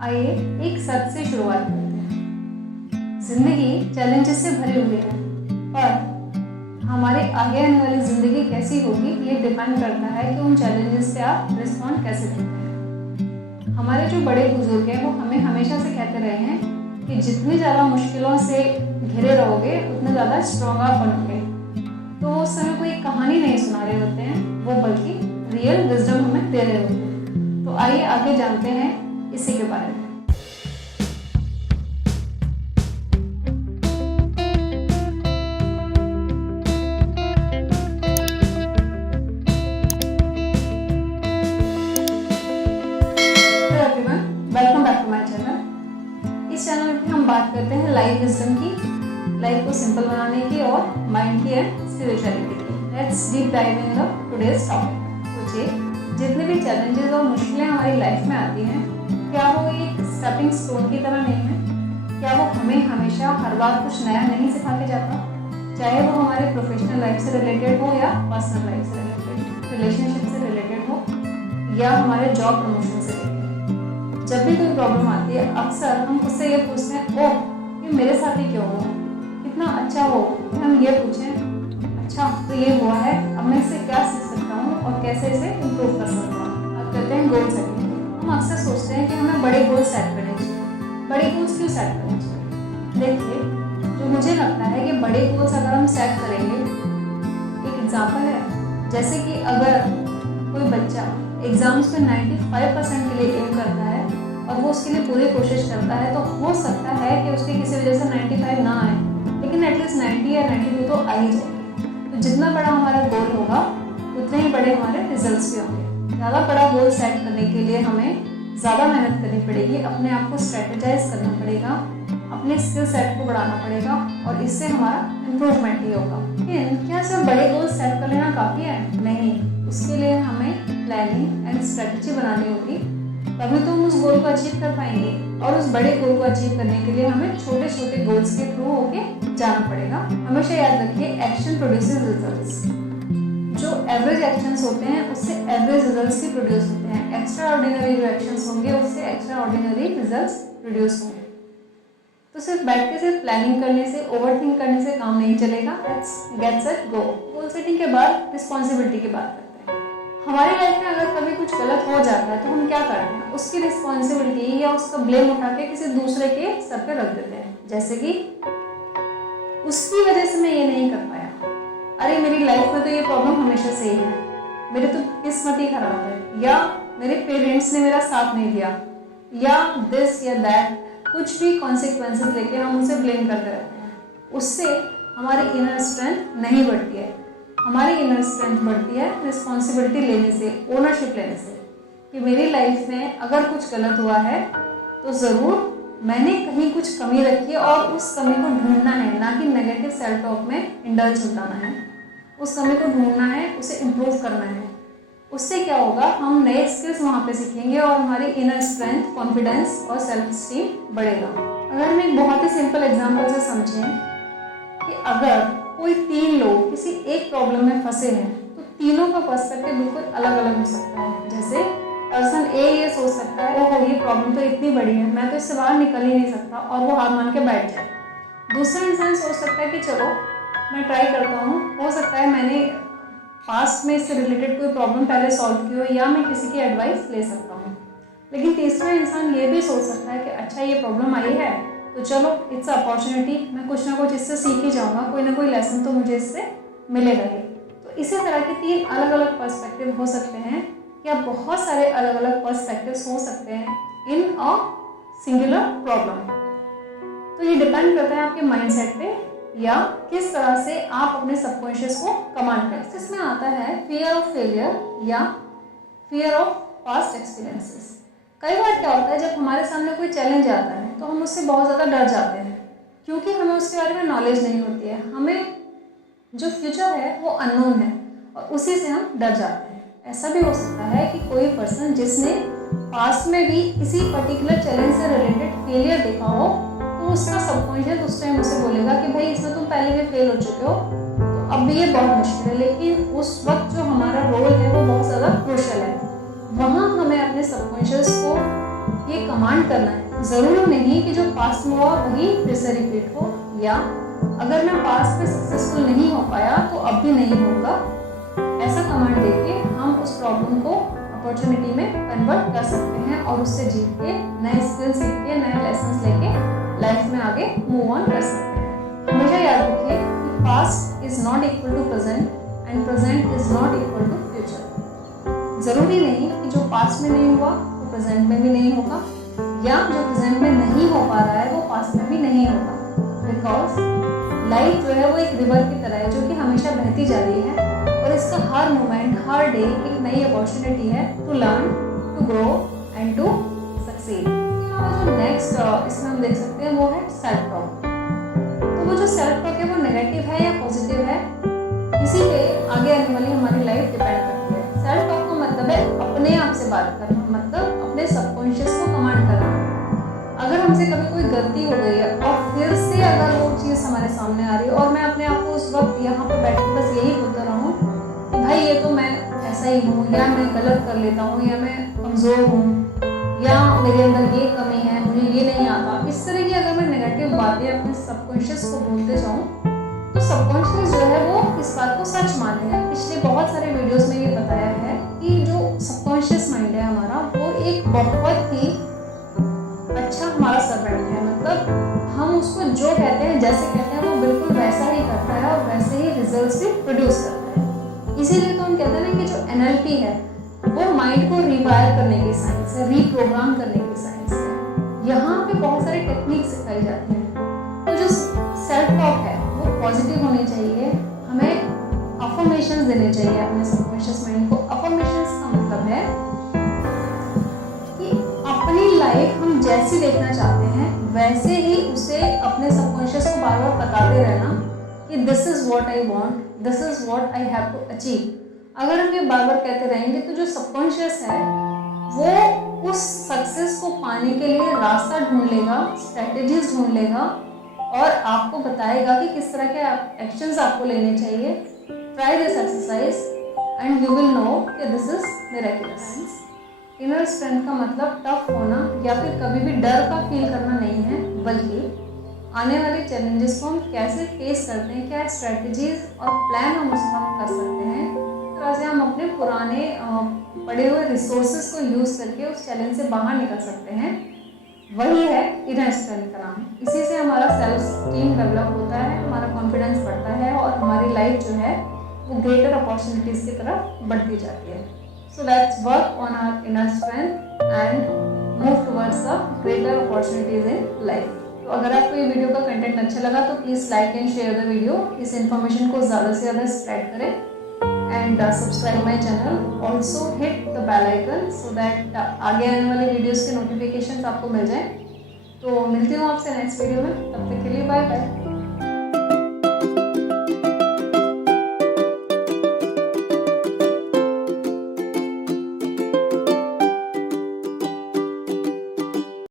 आइए एक सच से शुरुआत करते हैं। जिंदगी चैलेंजेस से भरी हुई है, पर हमारे आगे आने वाली जिंदगी कैसी होगी ये डिपेंड करता है कि उन चैलेंजेस से आप रिस्पॉन्ड कैसे करते हैं। हमारे जो बड़े बुजुर्ग हैं वो हमें हमेशा से कहते रहे हैं कि जितनी ज़्यादा मुश्किलों से घिरे रहोगे उतने ज़्यादा स्ट्रॉन्ग आप बनोगे। तो वो उस समय कोई कहानी नहीं सुना रहे होते हैं, वो बल्कि रियल विजडम हमें दे रहे होते हैं। तो आइए आगे जानते हैं इसी के बारे में। Welcome back to my channel. इस चैनल पे हम बात करते हैं लाइफ विजडम की, लाइफ को सिंपल बनाने की और माइंड की एंड स्पिरिचुअलिटी की। Let's deep dive in the today's topic. सोचिए, जितने भी चैलेंजेस और मुश्किलें हमारी लाइफ में आती हैं, क्या वो एक स्टेपिंग स्टोन की तरह नहीं है? क्या वो हमें हमेशा हर बार कुछ नया नहीं सिखा के जाता? चाहे वो हमारे प्रोफेशनल लाइफ से रिलेटेड हो या पर्सनल लाइफ से रिलेटेड, रिलेशनशिप से रिलेटेड हो या हमारे जॉब प्रमोशन से रिलेटेड। जब भी कोई प्रॉब्लम आती है, अक्सर हम उससे ये पूछते हैं, ओह ये मेरे साथ ही क्यों हुआ? कितना अच्छा हो कि हम ये पूछें, अच्छा तो ये हुआ है, अब मैं इससे क्या सीख सकता हूँ और कैसे इसे इम्प्रूव कर सकता हूँ। अब करते हैं गोल सेटिंग। हम अक्सर सोचते हैं कि हमें बड़े गोल सेट करने चाहिए। बड़े गोल्स क्यों सेट करने चाहिए? देखिए, जो मुझे लगता है कि बड़े गोल्स अगर हम सेट करेंगे, एक एग्जाम्पल है, जैसे कि अगर कोई बच्चा एग्जाम्स में 95% के लिए एम करता है और वो उसके लिए पूरी कोशिश करता है, तो हो सकता है कि उसकी किसी वजह से 95 ना आए, लेकिन एटलीस्ट 90 या 92 तो आ ही जाएगी। तो जितना बड़ा हमारा गोल होगा उतने ही बड़े हमारे रिजल्ट्स भी होंगे। ज़्यादा बड़ा गोल सेट करने के लिए हमें ज़्यादा मेहनत करनी पड़ेगी, अपने आप को स्ट्रेटेजाइज करना पड़ेगा, अपने स्किल सेट को बढ़ाना पड़ेगा और इससे हमारा इम्प्रूवमेंट ही होगा। लेकिन क्या सिर्फ बड़े गोल सेट कर लेना काफ़ी है? नहीं, उसके लिए हमें प्लानिंग एंड स्ट्रेटजी बनानी होगी, तभी तो हम उस गोल को अचीव कर पाएंगे। और उस बड़े गोल को अचीव करने के लिए हमें छोटे छोटे गोल्स के थ्रू होके जाना पड़ेगा। हमेशा याद रखिए, एक्शन प्रोड्यूसेस रिजल्ट्स। जो एवरेज एक्शंस होते हैं उससे एवरेज रिजल्ट्स ही प्रोड्यूस होते हैं। एक्स्ट्रा ऑर्डिनरी जो एक्शंस होंगे उससे एक्स्ट्रा ऑर्डिनरी रिजल्ट्स प्रोड्यूस होंगे। तो सिर्फ बैठ के सिर्फ प्लानिंग करने से, ओवरथिंक करने से काम नहीं चलेगा। Let's get set go. Goal setting के बाद रिस्पॉन्सिबिलिटी की बात करते हैं। हमारी लाइफ में अगर कभी कुछ गलत हो जाता है तो हम क्या करते हैं? उसकी रिस्पॉन्सिबिलिटी या उसका ब्लेम उठा के किसी दूसरे के सर पे रख देते हैं। जैसे कि उसकी वजह से मैं ये नहीं कर पाया, अरे मेरी लाइफ में तो ये प्रॉब्लम हमेशा से ही है, मेरी तो किस्मत ही खराब है, या मेरे पेरेंट्स ने मेरा साथ नहीं दिया, या दिस या दैट, कुछ भी कॉन्सिक्वेंसेस लेके हम उसे ब्लेम करते रहते हैं। उससे हमारी इनर स्ट्रेंथ नहीं बढ़ती है। हमारी इनर स्ट्रेंथ बढ़ती है रिस्पॉन्सिबिलिटी लेने से, ओनरशिप लेने से, कि मेरी लाइफ में अगर कुछ गलत हुआ है तो ज़रूर मैंने कहीं कुछ कमी रखी है और उस कमी को ढूंढना है, ना कि नेगेटिव सेल्फ टॉक में इंडल्ज होना है। उस कमी को ढूंढना है, उसे इम्प्रूव करना है। उससे क्या होगा, हम नए स्किल्स वहाँ पे सीखेंगे और हमारी इनर स्ट्रेंथ, कॉन्फिडेंस और सेल्फ स्टीम बढ़ेगा। अगर हम एक बहुत ही सिंपल एग्जांपल से समझें कि अगर कोई 3 लोग किसी एक प्रॉब्लम में फंसे हैं तो तीनों का पर्सपेक्टिव बिल्कुल अलग अलग हो सकता है। जैसे पर्सन ए ये सोच सकता है, ओहो ये प्रॉब्लम तो इतनी बड़ी है, मैं तो इससे बाहर निकल ही नहीं सकता, और वो हार मान के बैठ जाए। दूसरा इंसान सोच सकता है कि चलो मैं ट्राई करता हूँ, हो सकता है मैंने पास्ट में इससे रिलेटेड कोई प्रॉब्लम पहले सॉल्व की हो, या मैं किसी की एडवाइस ले सकता हूँ। लेकिन तीसरा इंसान ये भी सोच सकता है कि अच्छा ये प्रॉब्लम आई है तो चलो इट्स अपॉर्चुनिटी, मैं कुछ ना कुछ इससे सीख ही जाऊँगा, कोई ना कोई लेसन तो मुझे इससे मिलेगा ही। तो इसी तरह के 3 अलग अलग पर्सपेक्टिव हो सकते हैं, या बहुत सारे अलग अलग पर्सपेक्टिव्स हो सकते हैं इन अ सिंगुलर प्रॉब्लम। तो ये डिपेंड करता है आपके माइंडसेट पे, या किस तरह से आप अपने सबकॉन्शियस को कमांड करते हैं। इसमें आता है फियर ऑफ फेलियर या फियर ऑफ पास्ट एक्सपीरियंसेस। कई बार क्या होता है, जब हमारे सामने कोई चैलेंज आता है तो हम उससे बहुत ज़्यादा डर जाते हैं, क्योंकि हमें उसके बारे में नॉलेज नहीं होती है। हमें जो फ्यूचर है वो अननोन है और उसी से हम डर जाते हैं। ऐसा भी हो सकता है कि कोई पर्सन जिसने पास्ट में भी इसी पर्टिकुलर चैलेंज से रिलेटेड फेलियर देखा हो, तो उसका सबकॉन्शियस उस टाइम उसे बोलेगा कि भाई इसमें तुम पहले भी फेल हो चुके हो, तो अब भी ये बहुत मुश्किल है। लेकिन उस वक्त जो हमारा रोल है वो बहुत ज़्यादा क्रूशियल है। वहाँ हमें अपने सबकॉन्शियस को ये कमांड करना है। ज़रूरी नहीं कि जो पास्ट में हुआ वही फिर से रिपीट हो, या अगर मैं पास्ट में सक्सेसफुल नहीं हो पाया तो अब भी नहीं होगा, ऐसा कमांड देके हम उस प्रॉब्लम को अपॉर्चुनिटी में कन्वर्ट कर सकते हैं और उससे जीत के नए स्किल सीख के नए लेसन्स लेके लाइफ में आगे मूव ऑन कर सकते हैं। हमेशा याद रखिए कि past is not equal to present and present is not equal to future. जरूरी नहीं कि जो पास्ट में नहीं हुआ वो प्रेजेंट में भी नहीं होगा, या जो प्रेजेंट में नहीं हो पा रहा है वो पास्ट में भी नहीं होगा। बिकॉज लाइफ जो है वो एक रिवर की तरह है जो कि हमेशा बहती जा रही है और इसका हर मोमेंट हर डे एक नई अपॉर्चुनिटी है to learn, to grow and to succeed. जो नेक्स्ट इसमें हम देख सकते हैं वो है सेल्फ टॉक। तो वो जो सेल्फ टॉक है वो नेगेटिव है या पॉजिटिव है, इसी पे आगे आने वाली हमारी लाइफ डिपेंड करती है। सेल्फ टॉक का मतलब है अपने आप से बात करना, मतलब अपने सबकॉन्शियस को कमांड करना। अगर हमसे कभी कोई गलती हो गई है और फिर से अगर वो चीज़ हमारे सामने आ रही है और मैं अपने आप को उस वक्त यहाँ पर बैठ के बस यही बोलता रहूँ कि भाई ये तो मैं ऐसा ही हूँ, या मैं गलत कर लेता हूँ, या मैं कमज़ोर हूँ, या मेरे अंदर ये कमी है, मुझे ये नहीं आता, इस तरह की अगर मैं नेगेटिव बातें अपने सबकॉन्शियस को बोलते जाऊँ तो सबकॉन्शियस जो है वो इस बात को सच मान लेगा। पिछले बहुत सारे वीडियोस में ये बताया है कि जो सबकॉन्शियस माइंड है हमारा वो एक बहुत ही अच्छा हमारा सर्वेंट है। मतलब हम उसको जो कहते हैं, जैसे कहते हैं, वो बिल्कुल वैसा ही करता है और वैसे ही रिजल्ट्स भी प्रोड्यूस करता है। इसीलिए तो हम कहते हैं ना कि जो NLP है वो माइंड को रिवायर करने की साइंस है, रीप्रोग्राम करने की साइंस है। यहाँ पे बहुत सारी टेक्निक सिखाई जाती हैं। तो जो सेल्फ टॉक है वो पॉजिटिव होनी चाहिए, हमें अफर्मेशंस देने चाहिए अपने सबकॉन्शियस माइंड को। अफर्मेशंस का मतलब है कि अपनी लाइफ हम जैसी देखना चाहते हैं वैसे ही उसे अपने सबकॉन्शियस को बार बार बताते रहना कि this is what I want, this is what I have to achieve. अगर हम ये बार बार कहते रहेंगे तो जो सबकॉन्शियस है वो उस सक्सेस को पाने के लिए रास्ता ढूंढ लेगा, स्ट्रेटेजीज ढूंढ लेगा और आपको बताएगा कि किस तरह के एक्शंस आपको लेने चाहिए। Try this exercise and you will know कि this is miraculous. Inner strength का मतलब टफ होना या फिर कभी भी डर का फील करना नहीं है, बल्कि आने वाले चैलेंजेस को हम कैसे फेस करते हैं, क्या स्ट्रेटजीज और प्लान हम उस वक्त कर सकते हैं, तरह से हम अपने पुराने पड़े हुए रिसोर्सेज को यूज़ करके उस चैलेंज से बाहर निकल सकते हैं। वही है इनर स्ट्रेंथ का नाम। इसी से हमारा सेल्फ स्टीम डेवलप होता है, हमारा कॉन्फिडेंस बढ़ता है और हमारी लाइफ जो है वो ग्रेटर अपॉर्चुनिटीज़ की तरफ बढ़ती जाती है। So let's work on our inner strength and move towards the greater opportunities in life. तो अगर आपको ये वीडियो का कंटेंट अच्छा लगा तो please like and share the video. इस इन्फॉर्मेशन को ज़्यादा से ज़्यादा स्प्रेड करें and subscribe my channel. Also hit the bell icon so that आगे आने वाले वीडियोज़ के नोटिफिकेशन आपको मिल जाए। तो मिलती हूँ आपसे नेक्स्ट वीडियो में, तब तक के लिए बाय बाय।